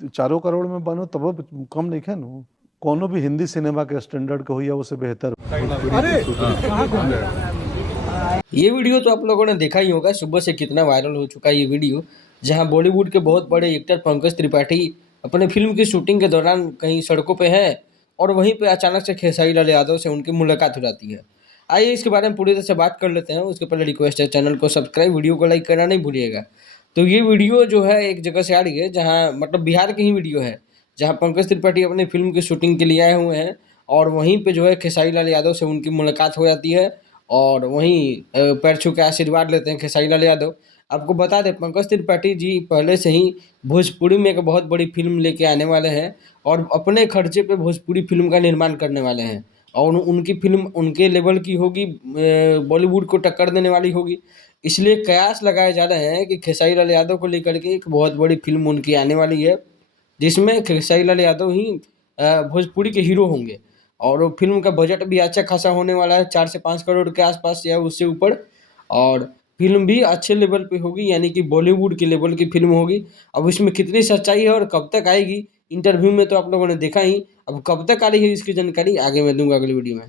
4 करोड़ में बनो तब कम नहीं है नु कोनो भी हिंदी सिनेमा के स्टैंडर्ड के होइया उससे बेहतर। ये वीडियो तो आप लोगों ने देखा ही होगा, सुबह से कितना वायरल हो चुका है ये वीडियो, जहां बॉलीवुड के बहुत बड़े एक्टर पंकज त्रिपाठी अपने फिल्म की शूटिंग के दौरान कहीं सड़कों पे हैं और वहीं पे अचानक से खेसारी लाल यादव से उनकी मुलाकात हो जाती है। आइए इसके बारे में पूरी तरह से बात कर लेते हैं। उसके पहले रिक्वेस्ट है, चैनल को सब्सक्राइब, वीडियो को लाइक करना नहीं भूलिएगा। तो ये वीडियो जो है एक जगह से आ रही है, जहाँ मतलब बिहार की ही वीडियो है, जहाँ पंकज त्रिपाठी अपनी फिल्म की शूटिंग के लिए आए हुए हैं और वहीं पे जो है खेसारी लाल यादव से उनकी मुलाकात हो जाती है और वहीं पैर छू के आशीर्वाद लेते हैं खेसारी लाल यादव। आपको बता दें, पंकज त्रिपाठी जी पहले से ही भोजपुरी में एक बहुत बड़ी फ़िल्म लेके आने वाले हैं और अपने खर्चे पे भोजपुरी फ़िल्म का निर्माण करने वाले हैं और उनकी फ़िल्म उनके लेवल की होगी, बॉलीवुड को टक्कर देने वाली होगी। इसलिए कयास लगाए जा रहे हैं कि खेसारी लाल यादव को लेकर के एक बहुत बड़ी फ़िल्म उनकी आने वाली है, जिसमें खेसारी लाल यादव ही भोजपुरी के हीरो होंगे और वो फ़िल्म का बजट भी अच्छा खासा होने वाला है, 4 से 5 करोड़ के आसपास या उससे ऊपर। और फ़िल्म भी अच्छे लेवल पे होगी, यानी कि बॉलीवुड के लेवल की फ़िल्म होगी। अब इसमें कितनी सच्चाई है और कब तक आएगी, इंटरव्यू में तो आप लोगों ने देखा ही। अब कब तक आ रही है इसकी जानकारी आगे मैं दूँगा अगली वीडियो में।